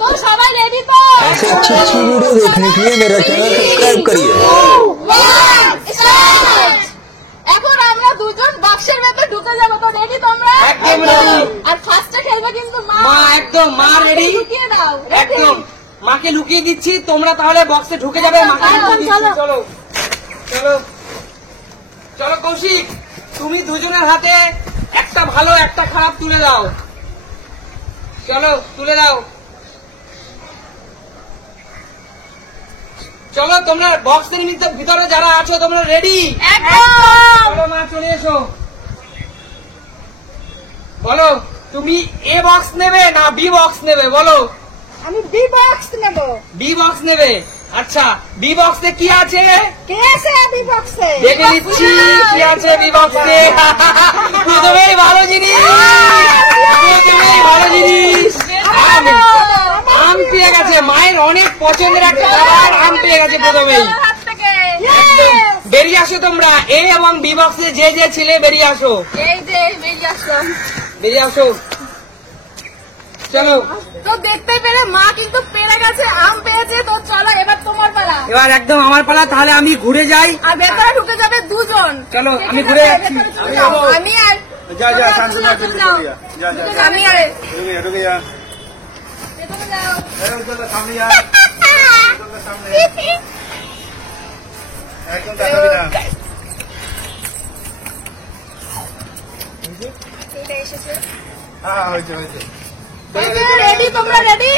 तो सबाई रेडी तो ऐसे अच्छी अच्छी वीडियो देखने के लिए मेरा चैनल सब्सक्राइब करिए। এখন আমরা দুজন বক্সের ভেতর ঢুকে যাব, তো রেডি তোমরা? একদম রেডি। আর ফার্স্টে খেলবে কিন্তু মা। একদম মা রেডি। লুকিয়ে দাও। একদম মাকে লুকিয়ে দিচ্ছি, তোমরা তাহলে বক্সে ঢুকে যাবে। মাকে লুকিয়ে দিচ্ছি। চলো চলো চলো কৌশিক, তুমি দুজনের হাতে একটা ভালো একটা খারাপ তুলে দাও। চলো তুলে দাও। চলো তোমরা বক্সের ভিতরে যারা আছো তোমরা রেডি? চলো মা চলে এসো। বলো তুমি এ বক্স নেবে না বি বক্স নেবে? বলো। আমি বি বক্স নেব। বি বক্স নেবে? আচ্ছা বি বক্সে কি আছে? কে আছে বি বক্সে? দেখে নিচ্ছি কি আছে বি বক্সে। প্রথমেই ভালো জিনিস, প্রথমেই ভালো জিনিস। আম পেয়ে গেছে, মায়ের অনেক পছন্দের একটা খাবার আম পেয়ে গেছে প্রথমেই। বেরিয়ে আসো তোমরা, এ এবং বি বক্সে যে যে ছেলে বেরিয়ে আসো। এই যে বেরিয়ে আসলাম। বেরিয়ে আসো চলো। তো দেখতে পেরে মা কিন্তু পেরে গেছে, আম পেয়েছে। তো চলো এবার তোমার পালা। এবার একদম আমার পালা, তাহলে আমি ঘুরে যাই। আর ভেতরে ঢুকে যাবে দুজন। চলো আমি ঘুরে যাচ্ছি। আমি আর আমি আর রেডি? তোমরা রেডি?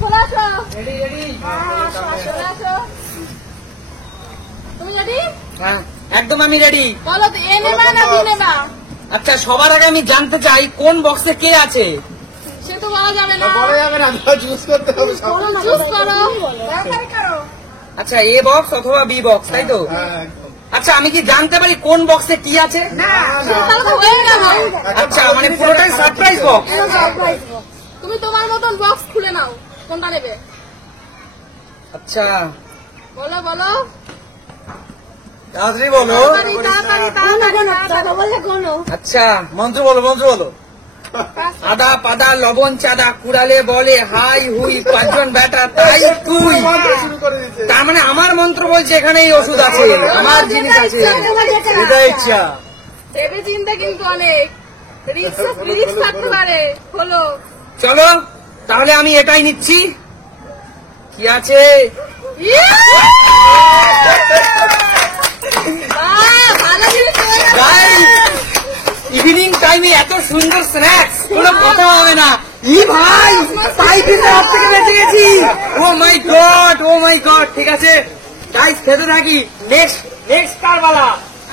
চলে আসো। Ready ready. চলে আসো। তুমি রেডি? হ্যাঁ একদম আমি রেডি। বলো তো এ নেবা না বি নেবা? আচ্ছা সবার আগে আমি জানতে চাই কোন বক্সে কে আছে। সে তো বলা যাবে না। চুজ করতে হবে। চুজ করো, তাড়াতাড়ি করো। আচ্ছা এ বক্স অথবা বি বক্স, তাই তো? আচ্ছা আমি কি জানতে পারি কোন বক্সে কি আছে? তাহলে তো হয়ে গেল। আচ্ছা মানে পুরোটাই সারপ্রাইজ বক্স। তুমি তোমার মতন বক্স খুলে নাও, কোনটা নেবে? আচ্ছা বলো বলো তাড়াতাড়ি বলো। আচ্ছা মন্ত্র বলো, মন্ত্র বলো। আদা পাদা লবণ চাদা কুড়ালে বলে হাই হুই পাঁচজন বেটা তাই তুই। তার মানে আমার মন্ত্র বলছে এখানে এই ওষুধ আছে, আমার জিনিস আছে। এটা ইচ্ছা। ভেবে চিন্তা কিন্তু অনেক রিস্ক থাকতে পারে। হলো চলো তাহলে আমি এটাই নিচ্ছি। কি আছে? ভালো জিনিস। ইভিনিং টাইমে এত সুন্দর স্ন্যাক্স, কোনো কথা হবে না। ই ভাই পাইপের হাত থেকে বেঁচে গেছি। ও মাই গড, ও মাই গড। ঠিক আছে গাইস খেতে থাকি। নেক্সট কার বালা?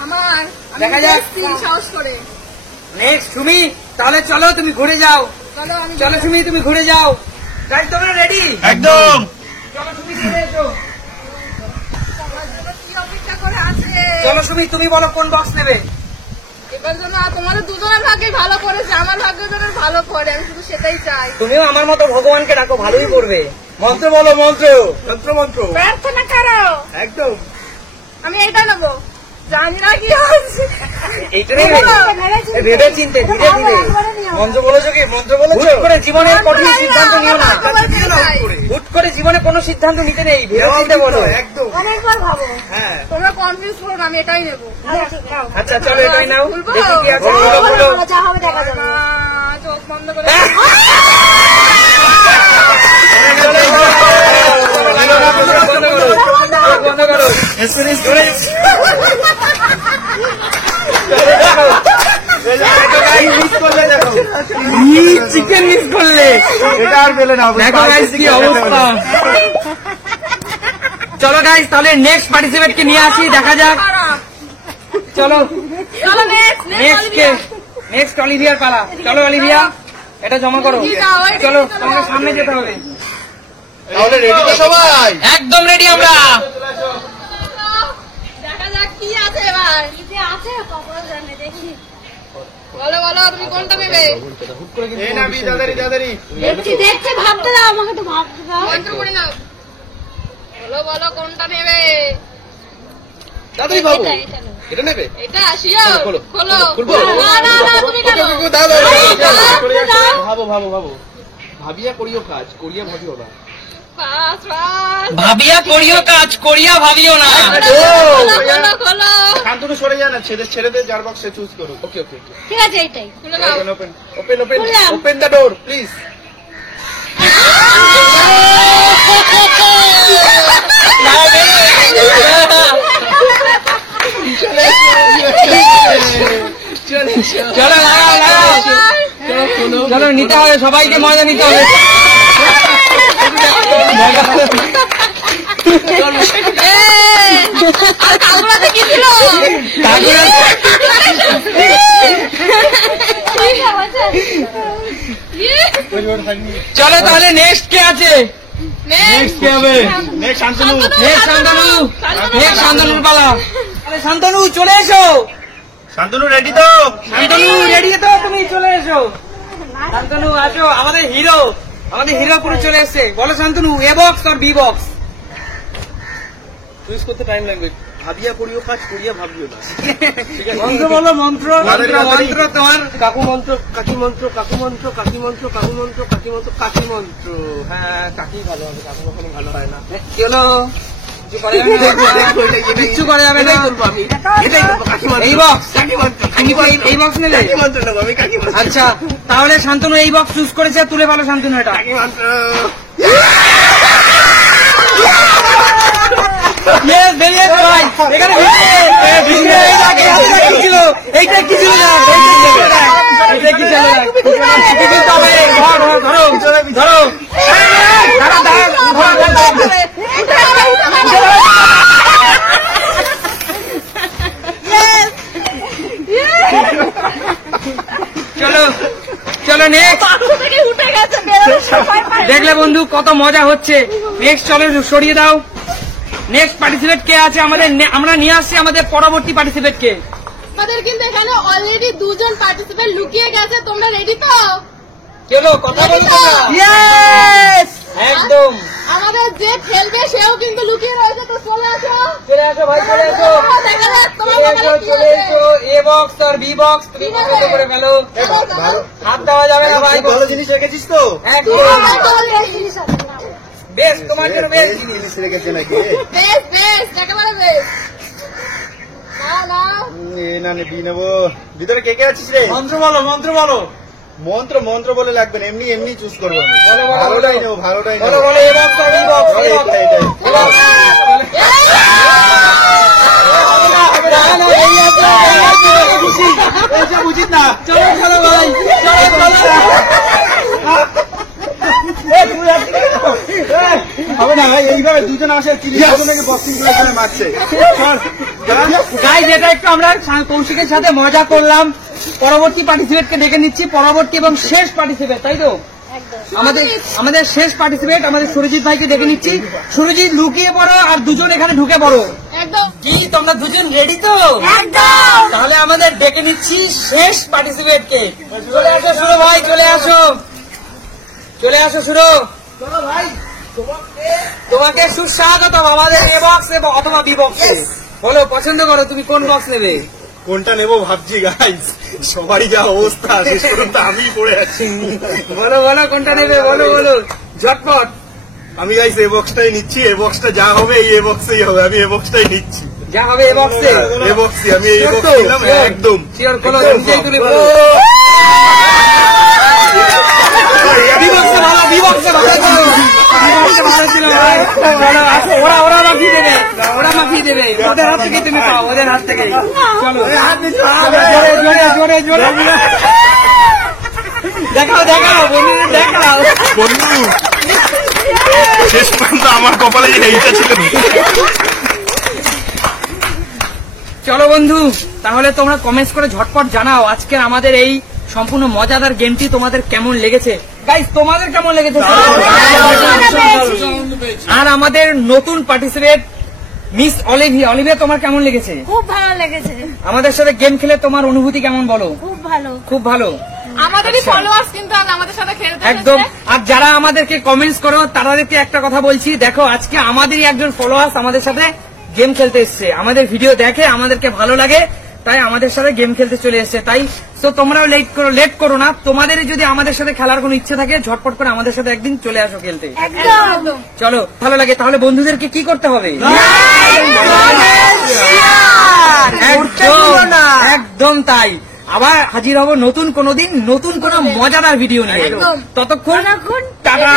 আমার দেখা যাক। সাহস করে। নেক্সট তুমি। তাহলে চলো তুমি ঘুরে যাও। চলো আমি চলো তুমি তুমি ঘুরে যাও। গাইস তোমরা রেডি? একদম। চলো তুমি চলে এসো। সবার জন্য কি অপেক্ষা করে আছে? চলো তুমি বলো কোন বক্স নেবে? এবার জন্য তোমাদের দুজনের ভাগ্যে ভালো পড়েছে, আমার ভাগ্য যেন ভালো পড়ে, আমি শুধু সেটাই চাই। তুমিও আমার মতো ভগবানকে ডাকো, ভালোই করবে। মন্ত্র বলো, মন্ত্র। তন্ত্র মন্ত্র। প্রার্থনা করো। একদম। আমি এইটা নেবো, জানি না কি হচ্ছে। এইটা নেবে? ভেবে চিনতে ধীরে ধীরে। মন্ত্র বলেছো কি? মন্ত্র বলেছো? হুট করে জীবনের কঠিন সিদ্ধান্ত নিও না। চাই। হুট করে জীবনে কোনো সিদ্ধান্ত নিতে নেই, ভেবে চিনতে বলো। একদম। অনেকবার ভাবো। হ্যাঁ তোমরা কনফিউজ করো না, আমি এটাই নেবো। আচ্ছা চলো এটাই নাও। বলবো? দেখি কি আছে। বলো বলো। যা হবে দেখা যাবে। চোখ বন্ধ করে বন্ধ করো। চিকেন মিস করলে এটা আর পেলে না। দেখো গাইস কি অবস্থা। চলো গাইস তাহলে নেক্সট পার্টিসিপেট কে নিয়ে আসি, দেখা যাক। চলো চলো নেক্সট অলিভিয়ার পালা। চলো অলিভিয়া এটা জমা করো। চলো তোমাকে সামনে যেতে হবে। তাহলে রেডি তো সবাই? একদম রেডি আমরা। দেখা যাক কি আছে এবার। কি আছে কপাল জানে, দেখি। বলো বলো তুমি কোনটা নেবে? এই না বি, দাদারি। দেখছি ভাবতে দাও, আমাকে তো ভাবতে দাও। মন্ত্র পড়ে নাও। বলো বলো কোনটা নেবে? দাদারি বাবু এটা নেবে? এটা শিওর? খোলো, খোলো। খুলবো? না তুমি কেন? দাও। দাও। ভাবো। ভাবিয়া করিও কাজ করিয়া ভাবিও না। পাস পাস ভাবিয়া করিও কাজ করিয়া ভাবিও না। খোলো খোলো শান্তনু সরে যায় না, ছেড়ে যার বক্স সে চুজ করুক। ওকে ওকে ওকে, ঠিক আছে এইটাই খুলে দাও ওপেন ওপেন ওপেন ওপেন খুললাম। Open the door please. চলো লাগাও লাগাও, চলো নিতে হবে, সবাইকে মজা নিতে হবে। আর কালুরাতে কি ছিল? চলো তাহলে নেক্সট কে আছে? নেক্সট কে হবে? Next Shantanu. Next Shantanu, next শান্তনুর পালা। আরে শান্তনু চলে এসো, শান্তনু রেডি তো? শান্তনু রেডি তো, তুমি চলে এসো। শান্তনু আসো, আমাদের হিরো পুরো চলে এসছে। বলো শান্তনু, এ বক্স আর বি বক্স? চুজ করতে টাইম লাগবে। ভাবিয়া করিও কাজ করিয়া ভাবিও না। মন্ত্র বলো, মন্ত্র মন্ত্র মন্ত্র তোমার। কাকু মন্ত্র, কাকি মন্ত্র, কাকু মন্ত্র, কাকি মন্ত্র, কাকু মন্ত্র, কাকি মন্ত্র, কাকি মন্ত্র। হ্যাঁ কাকি ভালো হবে, কাকু কখনো ভালো হয় না। চলো কিচ্ছু করা যাবে না, এটাই করবো, কাকি মন্ত্র। এই বক্স কাকি মন্ত্র, তুমি কি এই বক্স নেবে? কাকি মন্ত্র নেবো আমি, কাকি মন্ত্র। আচ্ছা তাহলে শান্তনু এই বক্স চুজ করেছে, তুলে ভালো শান্তনু এটা। কাকি মন্ত্র। Yes, বেরিয়ে এসো ভাই, এখানে এইটা কি ছিল? এইটা কি ছিল? এইটা কি ছিল? ধরো ধরো, চলো চলো নেক্সট। উঠে গেছে, বেরোনোর সময় পায় না। দেখলে বন্ধু কত মজা হচ্ছে। নেক্সট চলো সরিয়ে দাও। নেক্সট পার্টিসিপেট কে আছে আমাদের? আমরা নিয়ে আসছি আমাদের পরবর্তী পার্টিসিপেট কে। আমাদের কিন্তু এখানে অলরেডি দুজন পার্টিসিপেট লুকিয়ে গেছে, তোমরা রেডি তো? চলো কথা বলবো না। Yes! একদম আমাদের যে খেলবে সেও কিন্তু লুকিয়ে রয়েছে, তো চলে আসো। চলে আসো ভাই, চলে আসো, দেখা যাক তোমার চলে কপালে এসো, কি চলে আছে। এসো। এ বক্স আর বি বক্স তুমি পছন্দ করে ফেলো। হাত দেওয়া যাবে না ভাই, ভালো জিনিস রেখেছিস তো? একদম বেশ, তোমার জন্য বেশ জিনিস রেখেছে নাকি? বেশ বেশ, একেবারে বেশ। না এ না নে, বি নেবো। ভিতরে কে কে আছিস রে? মন্ত্র বলো, মন্ত্র বলো, মন্ত্র মন্ত্র বলে লাগবে না, এমনি এমনি চুজ করবো আমি। বলো, বলো, ভালোটাই বলো। নেবো, ভালোটাই বলো নেবো। বলো, এ বক্স আর বি বক্স, বলো, এ বক্স। এটাই, এটাই। এ বক্স। এসব উচিত না। চলো চলো ভাই, চলো চলো। হবে না ভাই, এইভাবে দুজন আসে দুজনকে বক্সিং করে মারছে। গাইজ এটা একটু আমরা কৌশিকের সাথে মজা করলাম। পরবর্তী পার্টিসিপেটকে ডেকে নিচ্ছি, পরবর্তী এবং শেষ পার্টিসিপেট, তাই তো? আমাদের শেষ পার্টিসিপেট আমাদের সুরজিৎ ভাইকে ডেকে নিচ্ছি। সুরজিৎ লুকিয়ে পড়ো আর দুজন এখানে ঢুকে পড়ো। একদম কি তোমরা দুজন রেডি তো? একদম। তাহলে আমাদের ডেকে নিচ্ছি শেষ পার্টিসিপেট কে। চলে আসো সুরো ভাই, চলে আসো, চলে আসো সুরো। তোমাকে সুস্বাগতম আমাদের এ বক্স অথবা বি বক্সে। বলো পছন্দ করো, তুমি কোন বক্স নেবে? কোনটা নেবো ভাবছি গাইস, সবারই যা অবস্থা শেষ পর্যন্ত আমি পড়ে আছি। বলো বলো কোনটা নেবে, বলো বলো ঝটপট। আমি গাইস এই বক্সটাই নিচ্ছি, এই বক্সটা যা হবে এই বক্সেই হবে, আমি এই বক্সটাই নিচ্ছি। যা হবে এ বক্সে, এই বক্সই আমি এই Sure বক্স তো? নিলাম Sure? একদম। শিওর, কোনো নিজেই তুলে বলো। বি বক্সে ভালো, বি বক্সে ভালো ছিল, বি বক্সে ভালো ছিল ভাই। ভালো, আসো, ওরা মাফিয়ে দেবে, ওরা মাফিয়ে দেবে। ওদের হাত থেকে তুমি পাও, ওদের হাত থেকে। চলো জোরে জোরে জোরে জোরে দেখাও দেখাও বন্ধুদের দেখাও। বন্ধু শেষ পর্যন্ত আমার কপালে এইটা ছিল। চলো বন্ধু, তাহলে তোমরা কমেন্টস করে ঝটপট জানাও আজকের আমাদের এই সম্পূর্ণ মজাদার গেমটি তোমাদের কেমন লেগেছে। গাইস তোমাদের কেমন লেগেছে? আর আমাদের নতুন পার্টিসিপেট মিস অলিভিয়া, তোমার কেমন লেগেছে? খুব ভালো লেগেছে, আমাদের সাথে গেম খেলে তোমার অনুভূতি কেমন বলো? খুব ভালো। খুব ভালো, আমাদেরই আচ্ছা। ফলোয়ার্স কিন্তু আজ আমাদের সাথে খেলতে একদম। এসেছে। আর যারা আমাদেরকে কমেন্টস করো তাদেরকে একটা কথা বলছি, দেখো আজকে আমাদেরই একজন ফলোয়ার্স আমাদের সাথে গেম খেলতে এসছে, আমাদের ভিডিও দেখে, আমাদেরকে ভালো লাগে, তাই আমাদের সাথে গেম খেলতে চলে এসেছে। তাই তো তোমরাও লেট করো না। তোমাদের যদি আমাদের সাথে খেলার কোনো ইচ্ছে থাকে ঝটপট করে আমাদের সাথে একদিন চলে আসো খেলতে। একদম। চলো, ভালো লাগে তাহলে বন্ধুদেরকে কি করতে হবে? একদম তাই। আবার হাজির হব নতুন কোনো দিন নতুন কোনো মজাদার ভিডিও নিয়ে। ততক্ষণ টাটা।